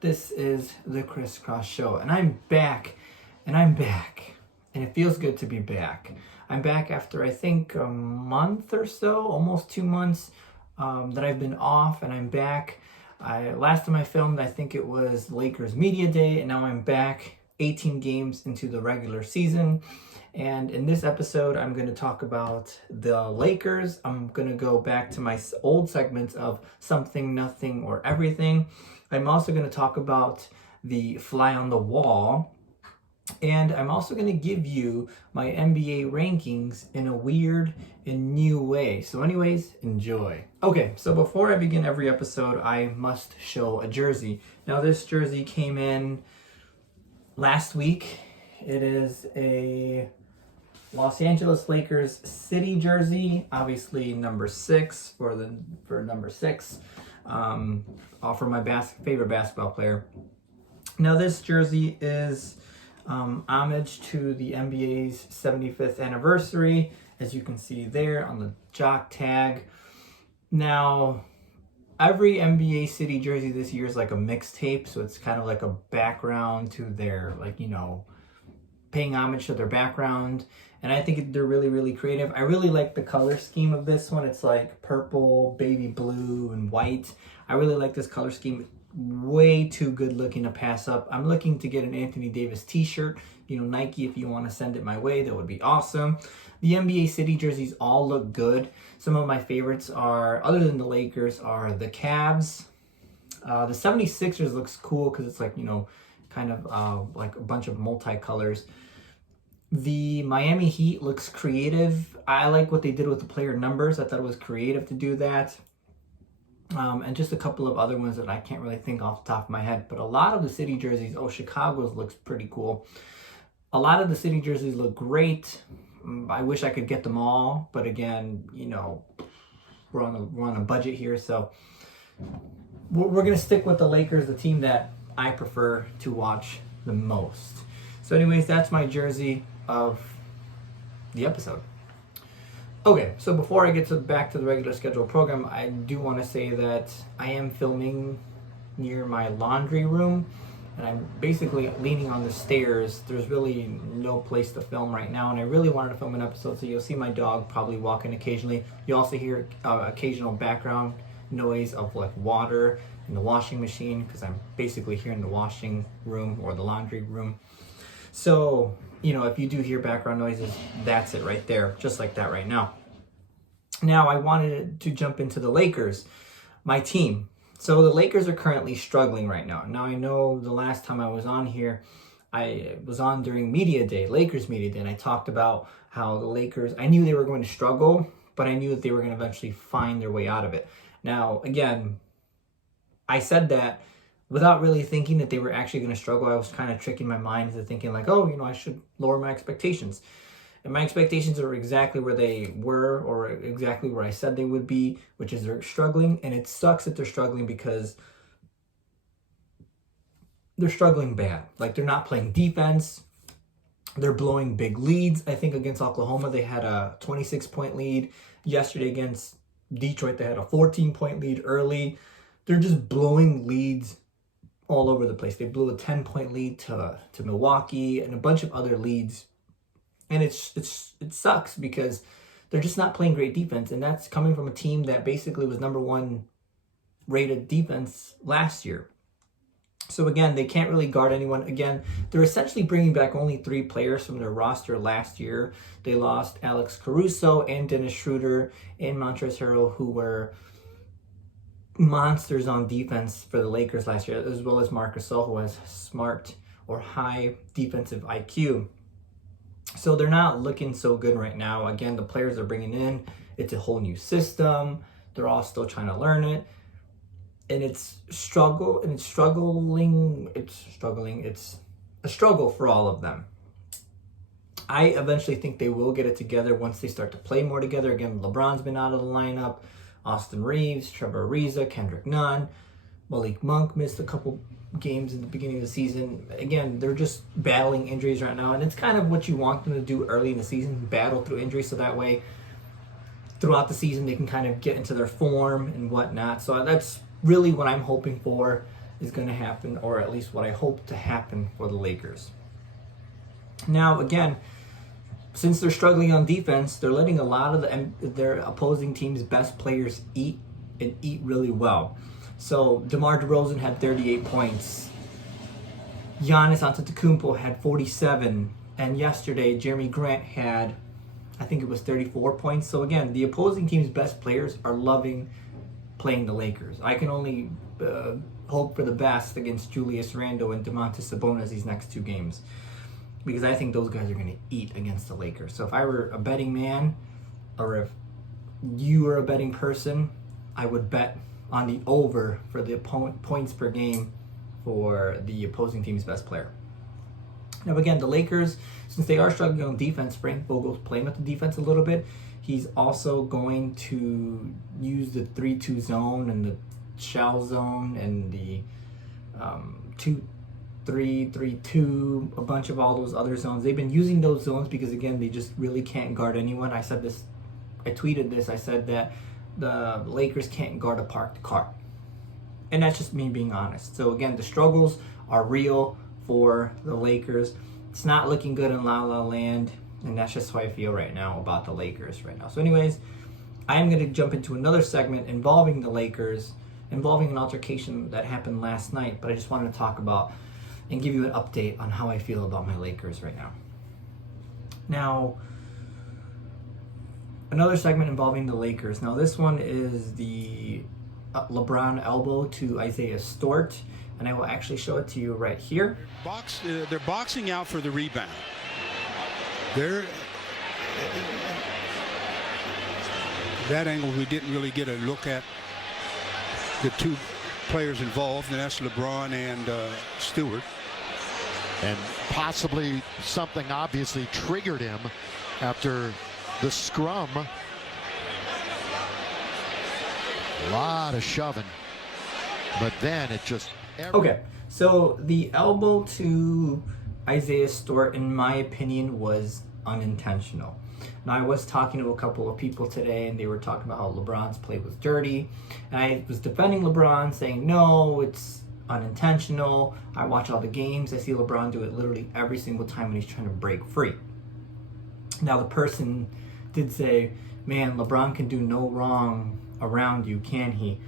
This is the Crisscross Show, and I'm back, and it feels good to be back. I'm back after I think a month or so, almost 2 months that I've been off, and I'm back. Last time I filmed, I think it was Lakers Media Day, and now I'm back 18 games into the regular season. And in this episode, I'm going to talk about the Lakers. I'm going to go back to my old segments of something, nothing, or everything. I'm also going to talk about the fly on the wall. And I'm also going to give you my NBA rankings in a weird and new way. So anyways, enjoy. Okay, so before I begin every episode, I must show a jersey. Now this jersey came in last week. It is a Los Angeles Lakers city jersey, obviously number 6 for number 6, all for my favorite basketball player. Now this jersey is homage to the NBA's 75th anniversary, as you can see there on the jock tag. Now, every NBA city jersey this year is like a mixtape, so it's kind of like a background to their, paying homage to their background. And I think they're really, really creative. I really like the color scheme of this one. It's like purple, baby blue, and white. I really like this color scheme. Way too good looking to pass up. I'm looking to get an Anthony Davis t-shirt. Nike, if you want to send it my way, that would be awesome. The NBA city jerseys all look good. Some of my favorites are, other than the Lakers, are the Cavs. The 76ers looks cool because it's like, kind of like a bunch of multicolors. The Miami Heat looks creative. I like what they did with the player numbers. I thought it was creative to do that. And just a couple of other ones that I can't really think off the top of my head. But a lot of the city jerseys, Chicago's looks pretty cool. A lot of the city jerseys look great. I wish I could get them all. But again, we're on a budget here. So we're going to stick with the Lakers, the team that I prefer to watch the most. So anyways, that's my jersey of the episode. Okay, so before I get back to the regular schedule program, I do want to say that I am filming near my laundry room, and I'm basically leaning on the stairs. There's really no place to film right now, and I really wanted to film an episode, so you'll see my dog probably walking occasionally. You also hear occasional background noise of like water in the washing machine, because I'm basically here in the washing room or the laundry room. So, if you do hear background noises, that's it right there, just like that right now. Now, I wanted to jump into the Lakers, my team. So the Lakers are currently struggling right now. Now, I know the last time I was on here, I was on during Media Day, Lakers Media Day, and I talked about how the Lakers, I knew they were going to struggle, but I knew that they were going to eventually find their way out of it. Now, again, I said that without really thinking that they were actually going to struggle. I was kind of tricking my mind into thinking like, I should lower my expectations. And my expectations are exactly where they were, or exactly where I said they would be, which is they're struggling. And it sucks that they're struggling because they're struggling bad. Like, they're not playing defense. They're blowing big leads. I think against Oklahoma, they had a 26-point lead. Yesterday against Detroit, they had a 14-point lead early. They're just blowing leads all over the place. They blew a 10-point lead to Milwaukee and a bunch of other leads. And it sucks because they're just not playing great defense. And that's coming from a team that basically was number 1 rated defense last year. So again, they can't really guard anyone. Again, they're essentially bringing back only 3 players from their roster last year. They lost Alex Caruso and Dennis Schroeder and Montrezl Harrell, who were monsters on defense for the Lakers last year, as well as Marc Gasol, who has smart or high defensive IQ. So they're not looking so good right now. Again, the players they're bringing in, it's a whole new system. They're all still trying to learn it. And it's a struggle for all of them. I eventually think they will get it together once they start to play more together. Again, LeBron's been out of the lineup. Austin Reeves, Trevor Ariza, Kendrick Nunn, Malik Monk missed a couple games in the beginning of the season. Again, they're just battling injuries right now, and it's kind of what you want them to do early in the season, battle through injuries, so that way throughout the season they can kind of get into their form and whatnot. So that's really what I'm hoping for, is going to happen, or at least what I hope to happen for the Lakers. Now, again, since they're struggling on defense, they're letting a lot of their opposing team's best players eat and eat really well. So DeMar DeRozan had 38 points. Giannis Antetokounmpo had 47. And yesterday, Jeremy Grant had, I think it was 34 points. So again, the opposing team's best players are loving playing the Lakers. I can only hope for the best against Julius Randle and Domantas Sabonis these next 2 games, because I think those guys are going to eat against the Lakers. So if I were a betting man, or if you were a betting person, I would bet on the over for the points per game for the opposing team's best player. Now again, the Lakers, since they are struggling on defense, Frank Vogel's playing with the defense a little bit. He's also going to use the 3-2 zone and the shell zone and the 2-3-3-2, a bunch of all those other zones. They've been using those zones because, again, they just really can't guard anyone. I tweeted this, I said that the Lakers can't guard a parked car. And that's just me being honest. So again, the struggles are real for the Lakers. It's not looking good in La La Land, and that's just how I feel right now about the Lakers right now. So anyways, I'm going to jump into another segment involving the Lakers, involving an altercation that happened last night, but I just wanted to talk about and give you an update on how I feel about my Lakers right now. Now, another segment involving the Lakers. Now, this one is the Lebron elbow to Isaiah Stewart, and I will actually show it to you right here. They're boxing out for the rebound. That angle, we didn't really get a look at the 2 players involved, and that's LeBron and Stewart. And possibly something obviously triggered him after the scrum. A lot of shoving, but then it just... Okay, so the elbow to Isaiah Stewart, in my opinion, was unintentional. Now, I was talking to a couple of people today, and they were talking about how LeBron's play was dirty. And I was defending LeBron, saying, no, it's unintentional. I watch all the games. I see LeBron do it literally every single time when he's trying to break free. Now, the person did say, man, LeBron can do no wrong around you, can he?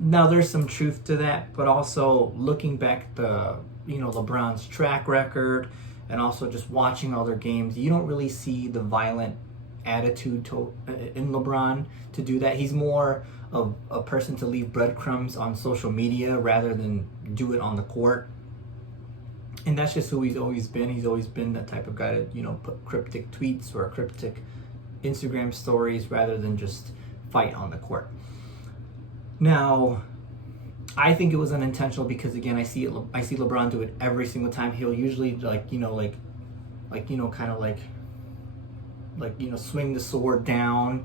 Now, there's some truth to that, but also looking back at LeBron's track record, and also just watching all their games, you don't really see the violent attitude in LeBron to do that. He's more of a person to leave breadcrumbs on social media rather than do it on the court. And that's just who he's always been. He's always been that type of guy to, put cryptic tweets or cryptic Instagram stories rather than just fight on the court. Now, I think it was unintentional because, again, I see LeBron do it every single time. He'll usually swing the sword down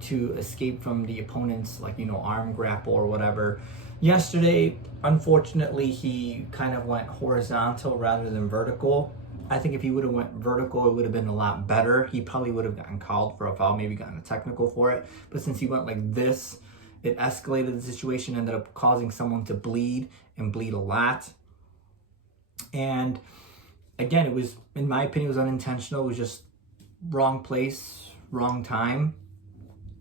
to escape from the opponent's arm grapple or whatever. Yesterday, unfortunately, he kind of went horizontal rather than vertical. I think if he would have went vertical, it would have been a lot better. He probably would have gotten called for a foul, maybe gotten a technical for it. But since he went like this, it escalated the situation, ended up causing someone to bleed and bleed a lot. And again, it was, in my opinion, it was unintentional. It was just wrong place, wrong time.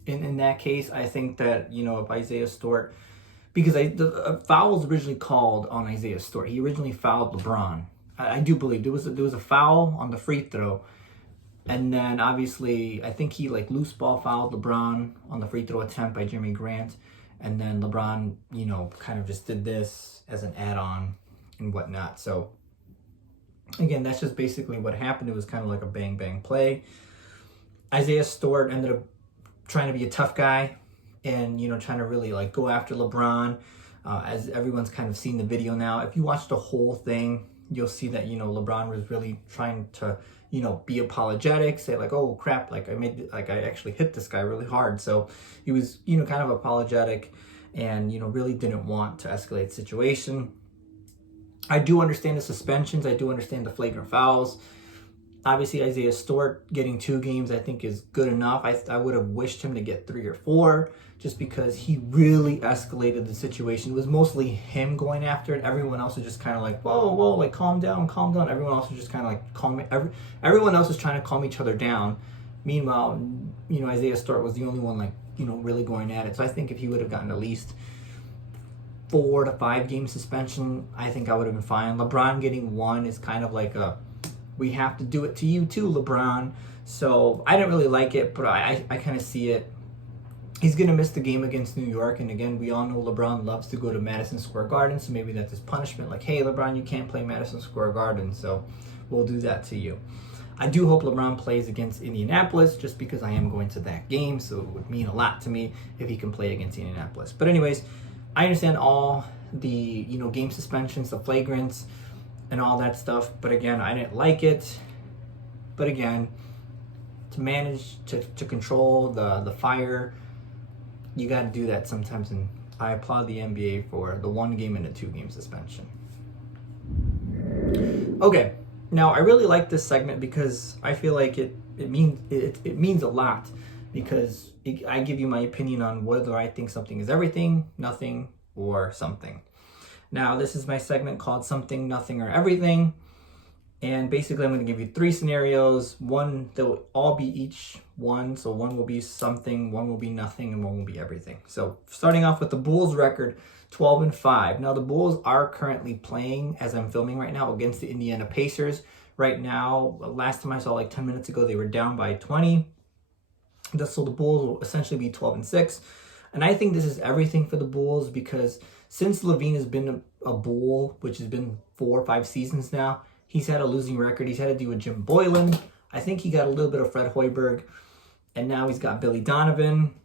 In that case, I think that, if Isaiah Stewart, because the foul was originally called on Isaiah Stewart. He originally fouled LeBron. I do believe there was a foul on the free throw. And then obviously, I think he loose ball fouled LeBron on the free throw attempt by Jeremy Grant. And then LeBron, kind of just did this as an add-on and whatnot. So again, that's just basically what happened. It was kind of like a bang-bang play. Isaiah Stewart ended up trying to be a tough guy and, trying to really go after LeBron. As everyone's kind of seen the video now, if you watch the whole thing, you'll see that, LeBron was really trying to, be apologetic, say oh crap, I actually hit this guy really hard. So he was, kind of apologetic and, really didn't want to escalate the situation. I do understand the suspensions. I do understand the flagrant fouls. Obviously, Isaiah Stewart getting 2 games I think is good enough. I would have wished him to get 3 or 4 just because he really escalated the situation. It was mostly him going after it. Everyone else was just kind of like, whoa, like calm down, calm down. Everyone else was just kind of like everyone else was trying to calm each other down. Meanwhile, Isaiah Stewart was the only one like, really going at it. So I think if he would have gotten at least 4 to 5 game suspension, I think I would have been fine. LeBron getting 1 is kind of like we have to do it to you too, LeBron. So I didn't really like it, but I kind of see it. He's going to miss the game against New York. And again, we all know LeBron loves to go to Madison Square Garden. So maybe that's his punishment. Like, hey, LeBron, you can't play Madison Square Garden. So we'll do that to you. I do hope LeBron plays against Indianapolis just because I am going to that game. So it would mean a lot to me if he can play against Indianapolis. But anyways, I understand all the, game suspensions, the flagrants, and all that stuff. But again, I didn't like it. But again, to manage, to control the fire, you got to do that sometimes. And I applaud the NBA for the 1 game and a 2 game suspension. Okay, now I really like this segment because I feel like it means a lot, because I give you my opinion on whether I think something is everything, nothing, or something. Now, this is my segment called Something, Nothing, or Everything. And basically, I'm going to give you 3 scenarios. One, they'll all be each one. So one will be something, one will be nothing, and one will be everything. So starting off with the Bulls record, 12-5. Now, the Bulls are currently playing, as I'm filming right now, against the Indiana Pacers. Right now, last time I saw, like 10 minutes ago, they were down by 20. So the Bulls will essentially be 12-6. And I think this is everything for the Bulls, because since Levine has been a Bull, which has been 4 or 5 seasons now, he's had a losing record. He's had to do with Jim Boylan. I think he got a little bit of Fred Hoiberg. And now he's got Billy Donovan.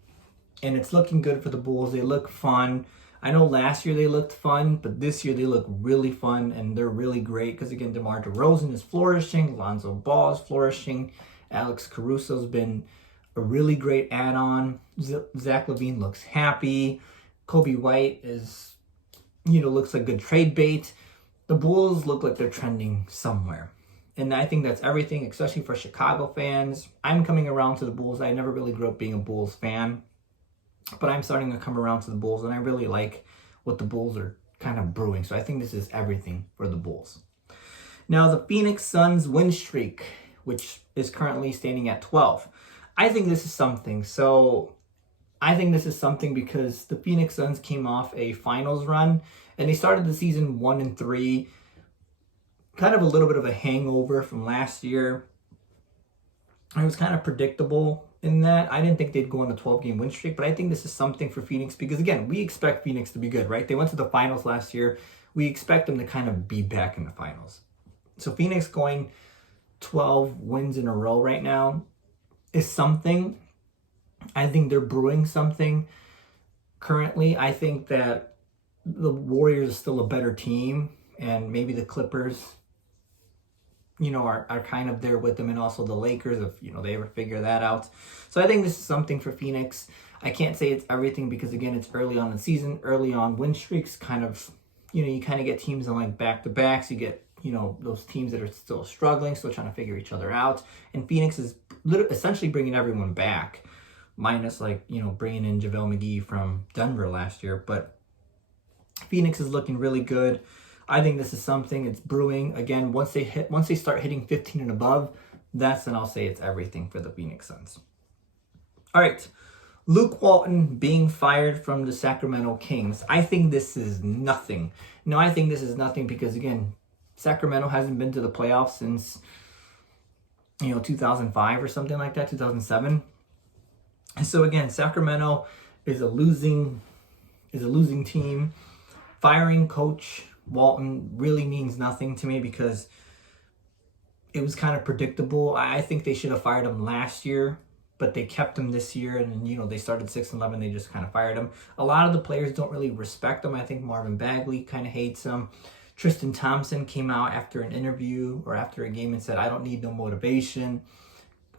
And it's looking good for the Bulls. They look fun. I know last year they looked fun, but this year they look really fun. And they're really great because, again, DeMar DeRozan is flourishing. Lonzo Ball is flourishing. Alex Caruso's been a really great add-on. Zach LaVine looks happy. Kobe White is, looks like good trade bait. The Bulls look like they're trending somewhere. And I think that's everything, especially for Chicago fans. I'm coming around to the Bulls. I never really grew up being a Bulls fan, but I'm starting to come around to the Bulls, and I really like what the Bulls are kind of brewing. So I think this is everything for the Bulls. Now, the Phoenix Suns win streak, which is currently standing at 12. I think this is something. So I think this is something because the Phoenix Suns came off a finals run, and they started the season 1-3. Kind of a little bit of a hangover from last year. It was kind of predictable in that. I didn't think they'd go on a 12-game win streak, but I think this is something for Phoenix because, again, we expect Phoenix to be good, right? They went to the finals last year. We expect them to kind of be back in the finals. So Phoenix going 12 wins in a row right now is something. I think they're brewing something currently. I think that the Warriors are still a better team, and maybe the Clippers, are kind of there with them, and also the Lakers, if, they ever figure that out. So I think this is something for Phoenix. I can't say it's everything because, again, it's early on in the season. Early on win streaks kind of, you kind of get teams on like back-to-backs. You get, those teams that are still struggling, still trying to figure each other out. And Phoenix is essentially bringing everyone back, minus bringing in JaVale McGee from Denver last year. But Phoenix is looking really good. I think this is something. It's brewing. Again, once they start hitting 15 and above, that's when I'll say it's everything for the Phoenix Suns. All right. Luke Walton being fired from the Sacramento Kings. I think this is nothing. No, I think this is nothing because, again, Sacramento hasn't been to the playoffs since 2005 or something like that, 2007. And so again, Sacramento is a losing team. Firing Coach Walton really means nothing to me because it was kind of predictable. I think they should have fired him last year, but they kept him this year, and they started 6-11. They just kind of fired him. A lot of the players don't really respect him. I think Marvin Bagley kind of hates him. Tristan Thompson came out after an interview or after a game and said, I don't need no motivation.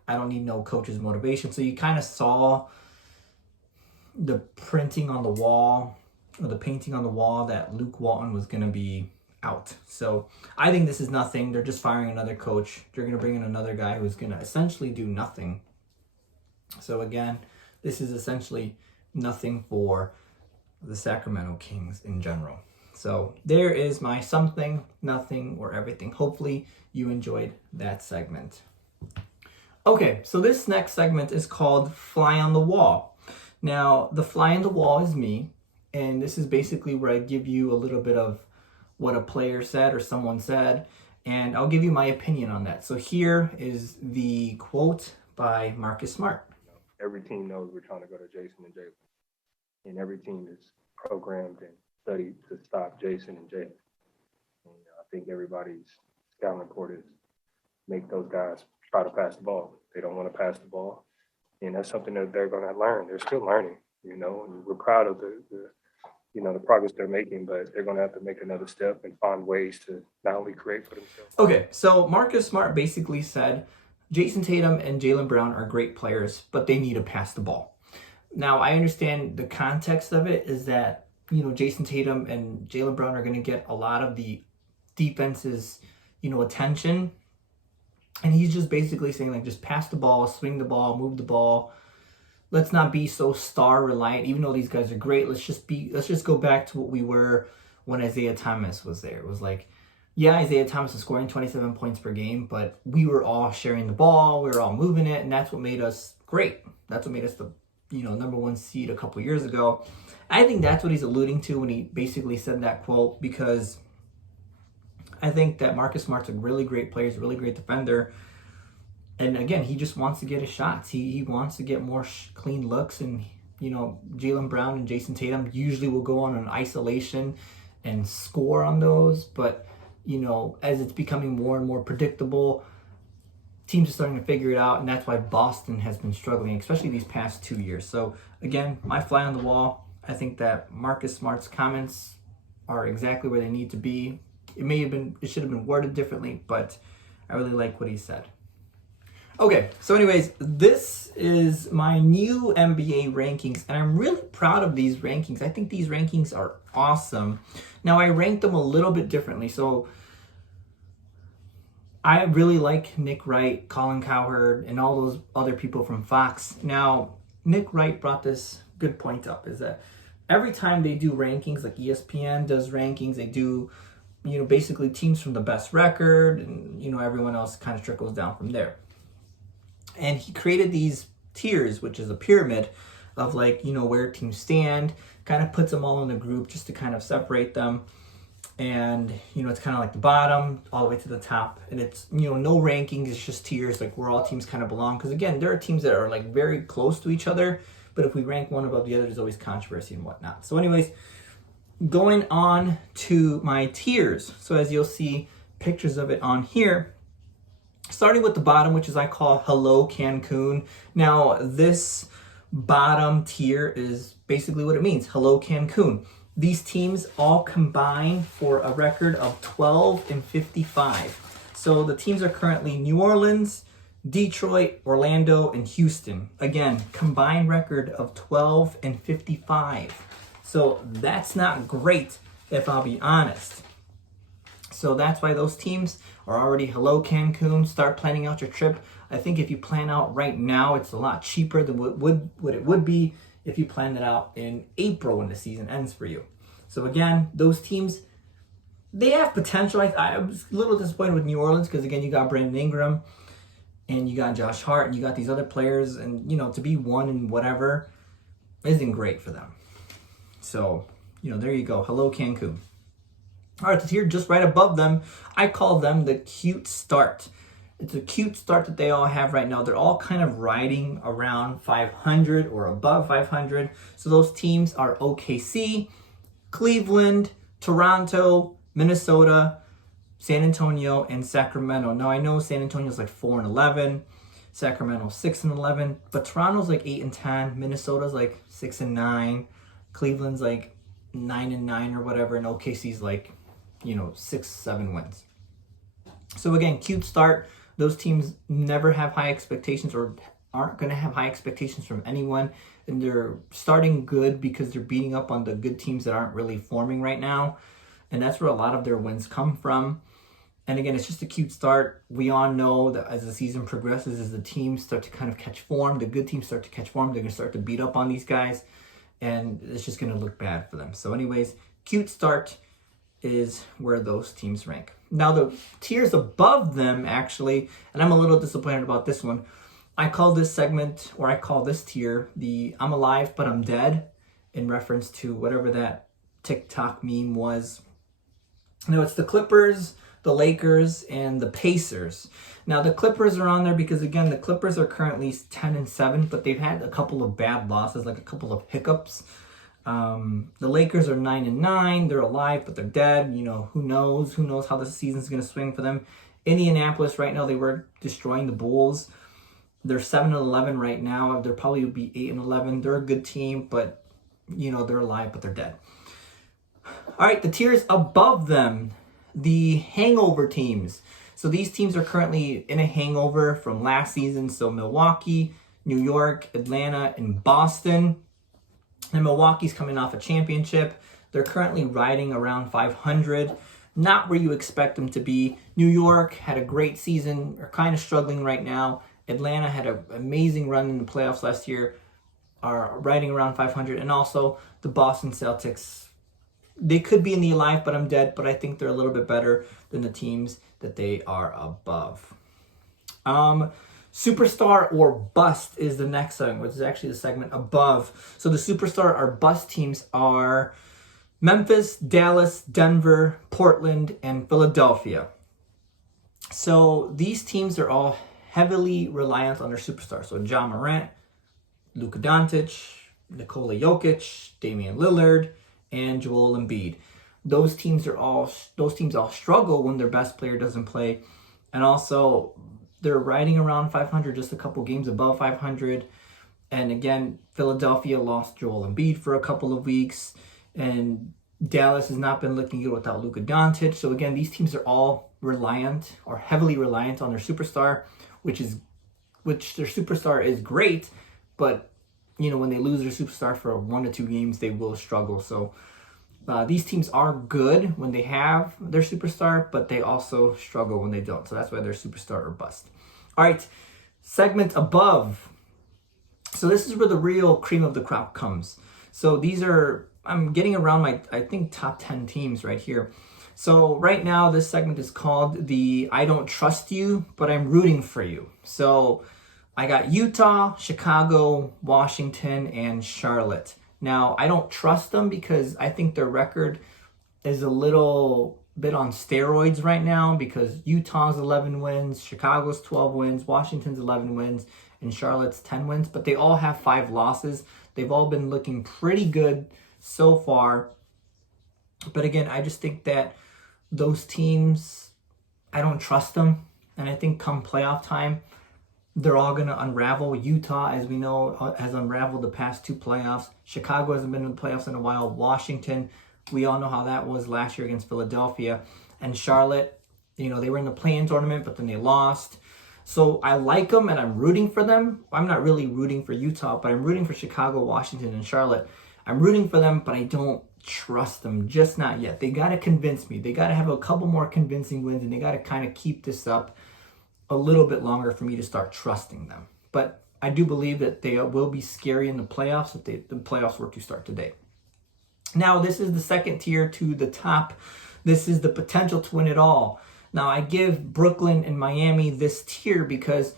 I don't need no coach's motivation. So you kind of saw the printing on the wall, or the painting on the wall, that Luke Walton was going to be out. So I think this is nothing. They're just firing another coach. They're going to bring in another guy who's going to essentially do nothing. So again, this is essentially nothing for the Sacramento Kings in general. So there is my something, nothing, or everything. Hopefully you enjoyed that segment. Okay, so this next segment is called Fly on the Wall. Now, the fly on the wall is me, and this is basically where I give you a little bit of what a player said or someone said, and I'll give you my opinion on that. So here is the quote by Marcus Smart. Every team knows we're trying to go to Jason and Jalen, and every team is programmed and studied to stop Jason and Jalen. And I think everybody's scouting report is make those guys try to pass the ball. They don't want to pass the ball, and that's something that they're going to learn. They're still learning, you know, and we're proud of the progress they're making, but they're going to have to make another step and find ways to not only create for themselves. Okay, so Marcus Smart basically said Jason Tatum and Jaylen Brown are great players, but they need to pass the ball. Now, I understand the context of it is that, you know, Jason Tatum and Jaylen Brown are going to get a lot of the defense's, you know, attention. And he's just basically saying, like, just pass the ball, swing the ball, move the ball. Let's not be so star reliant. Even though these guys are great, let's just go back to what we were when Isaiah Thomas was there. It was like, yeah, Isaiah Thomas was scoring 27 points per game, but we were all sharing the ball, we were all moving it, and that's what made us great. That's what made us the, you know, number one seed a couple years ago. I think that's what he's alluding to when he basically said that quote, because I think that Marcus Smart's a really great player, he's a really great defender. And again, he just wants to get his shots. He wants to get more clean looks. And, you know, Jaylen Brown and Jason Tatum usually will go on an isolation and score on those. But, you know, as it's becoming more and more predictable, teams are starting to figure it out. And that's why Boston has been struggling, especially these past 2 years. So, again, my fly on the wall, I think that Marcus Smart's comments are exactly where they need to be. It should have been worded differently, but I really like what he said. Okay, so anyways, this is my new NBA rankings, and I'm really proud of these rankings. I think these rankings are awesome. Now, I ranked them a little bit differently. So I really like Nick Wright, Colin Cowherd, and all those other people from Fox. Now, Nick Wright brought this good point up, is that every time they do rankings, like ESPN does rankings, they do, you know, basically teams from the best record, and, you know, everyone else kind of trickles down from there. And he created these tiers, which is a pyramid of, like, you know, where teams stand, kind of puts them all in a group just to kind of separate them. And, you know, it's kind of like the bottom all the way to the top. And it's, you know, no rankings, it's just tiers, like where all teams kind of belong. Because, again, there are teams that are, like, very close to each other. But if we rank one above the other, there's always controversy and whatnot. So anyways, going on to my tiers. So as you'll see pictures of it on here, starting with the bottom, which is I call Hello Cancun. Now, this bottom tier is basically what it means, Hello Cancun. These teams all combine for a record of 12-55. So the teams are currently New Orleans, Detroit, Orlando, and Houston. Again, combined record of 12-55. So that's not great, if I'll be honest. So that's why those teams are already Hello Cancun. Start planning out your trip. I think if you plan out right now, it's a lot cheaper than what it would be if you planned it out in April when the season ends for you. So again, those teams, they have potential. I was a little disappointed with New Orleans because, again, you got Brandon Ingram and you got Josh Hart and you got these other players, and, you know, to be one and whatever isn't great for them. So, you know, there you go. Hello Cancun. All right, the tier just right above them, I call them the cute start. It's a cute start that they all have right now. They're all kind of riding around 500 or above 500. So those teams are OKC, Cleveland, Toronto, Minnesota, San Antonio, and Sacramento. Now, I know San Antonio's like 4-11, Sacramento's 6-11, but Toronto's like 8-10, Minnesota's like 6-9, Cleveland's like 9-9 or whatever, and OKC's like, you know, 6-7 wins. So again, cute start. Those teams never have high expectations or aren't going to have high expectations from anyone. And they're starting good because they're beating up on the good teams that aren't really forming right now. and that's where a lot of their wins come from. And again, it's just a cute start. We all know that as the season progresses, as the teams start to kind of catch form, the good teams start to catch form, they're going to start to beat up on these guys, and it's just going to look bad for them. So anyways, cute start is where those teams rank. Now the tiers above them, actually, and I'm a little disappointed about this one. I call this segment, or I call this tier, the I'm alive but I'm dead, in reference to whatever that TikTok meme was. Now it's the Clippers, the Lakers, and the Pacers. Now the Clippers are on there because, again, the Clippers are currently 10-7, but they've had a couple of bad losses, like a couple of hiccups. The Lakers are 9-9. They're alive, but they're dead. You know, who knows? Who knows how the season's going to swing for them? Indianapolis right now, they were destroying the Bulls. They're 7-11 right now. They'll probably be 8-11. They're a good team, but, you know, they're alive, but they're dead. All right, the tiers above them, the hangover teams. So these teams are currently in a hangover from last season. So Milwaukee, New York, Atlanta, and Boston. And Milwaukee's coming off a championship. They're currently riding around 500. Not where you expect them to be. New York had a great season. Are kind of struggling right now. Atlanta had an amazing run in the playoffs last year. Are riding around 500. And also the Boston Celtics. They could be in the alive, but I'm dead. But I think they're a little bit better than the teams that they are above. Superstar or bust is the next segment, which is actually the segment above. So the superstar or bust teams are Memphis, Dallas, Denver, Portland, and Philadelphia. So these teams are all heavily reliant on their superstars. So Ja Morant, Luka Doncic, Nikola Jokic, Damian Lillard, and Joel Embiid. Those teams all struggle when their best player doesn't play. And also, they're riding around 500, just a couple games above 500. And again, Philadelphia lost Joel Embiid for a couple of weeks. And Dallas has not been looking good without Luka Doncic. So again, these teams are all reliant or heavily reliant on their superstar, which their superstar is great. But, you know, when they lose their superstar for 1 to 2 games, they will struggle. So these teams are good when they have their superstar, but they also struggle when they don't. So that's why they're superstar or bust. All right, segment above. So this is where the real cream of the crop comes. So these are, I'm getting around my, I think, top 10 teams right here. So right now, this segment is called the I Don't Trust You, but I'm Rooting for You. So I got Utah, Chicago, Washington, and Charlotte. Now, I don't trust them because I think their record is a little bit on steroids right now because Utah's 11 wins, Chicago's 12 wins, Washington's 11 wins, and Charlotte's 10 wins. But they all have 5 losses. They've all been looking pretty good so far. But again, I just think that those teams, I don't trust them. And I think come playoff time, they're all going to unravel. Utah, as we know, has unraveled the past 2 playoffs. Chicago hasn't been in the playoffs in a while. Washington, we all know how that was last year against Philadelphia. And Charlotte, you know, they were in the play-in tournament, but then they lost. So I like them and I'm rooting for them. I'm not really rooting for Utah, but I'm rooting for Chicago, Washington, and Charlotte. I'm rooting for them, but I don't trust them, just not yet. They got to convince me. They got to have a couple more convincing wins, and they got to kind of keep this up a little bit longer for me to start trusting them. But I do believe that they will be scary in the playoffs if the playoffs were to start today. Now, this is the second tier to the top. This is the potential to win it all. Now, I give Brooklyn and Miami this tier because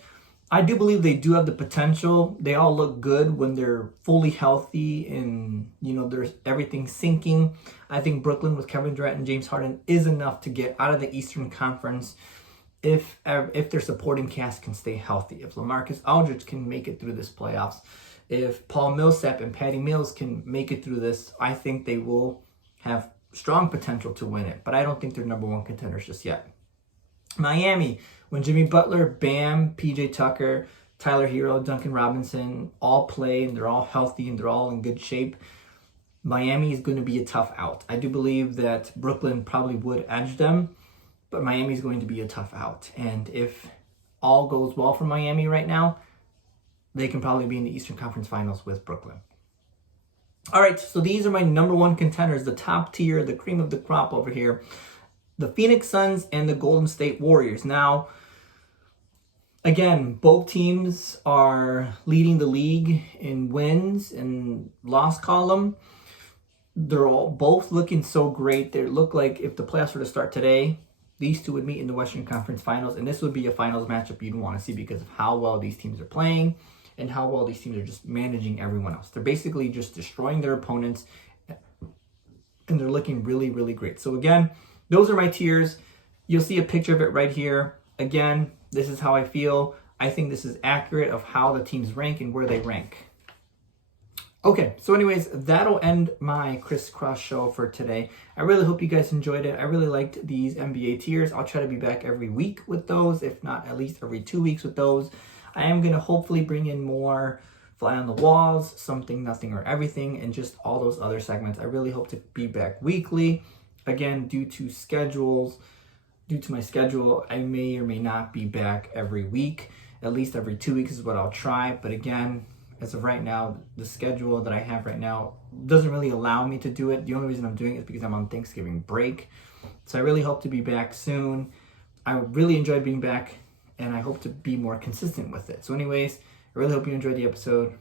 I do believe they do have the potential. They all look good when they're fully healthy and, you know, there's everything syncing. I think Brooklyn with Kevin Durant and James Harden is enough to get out of the Eastern Conference if their supporting cast can stay healthy. If LaMarcus Aldridge can make it through this playoffs, if Paul Millsap and Patty Mills can make it through this, I think they will have strong potential to win it. But I don't think they're number 1 contenders just yet. Miami, when Jimmy Butler, Bam, PJ Tucker, Tyler Hero, Duncan Robinson all play and they're all healthy and they're all in good shape, Miami is going to be a tough out. I do believe that Brooklyn probably would edge them, but Miami is going to be a tough out. And if all goes well for Miami right now, they can probably be in the Eastern Conference Finals with Brooklyn. All right, so these are my number one contenders, the top tier, the cream of the crop over here. The Phoenix Suns and the Golden State Warriors. Now, again, both teams are leading the league in wins and loss column. They're all both looking so great. They look like if the playoffs were to start today, these two would meet in the Western Conference Finals, and this would be a finals matchup you'd want to see because of how well these teams are playing and how well these teams are just managing everyone else. They're basically just destroying their opponents, and they're looking really, really great. So again, those are my tiers. You'll see a picture of it right here. Again, this is how I feel. I think this is accurate of how the teams rank and where they rank. Okay, so anyways, that'll end my crisscross show for today. I really hope you guys enjoyed it. I really liked these NBA tiers. I'll try to be back every week with those, if not at least every 2 weeks with those. I am going to hopefully bring in more Fly on the Walls, Something, Nothing, or Everything, and just all those other segments. I really hope to be back weekly. Again, due to my schedule, I may or may not be back every week. At least every 2 weeks is what I'll try. But again, as of right now, the schedule that I have right now doesn't really allow me to do it. The only reason I'm doing it is because I'm on Thanksgiving break. So I really hope to be back soon. I really enjoyed being back, and I hope to be more consistent with it. So anyways, I really hope you enjoyed the episode,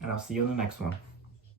and I'll see you in the next one.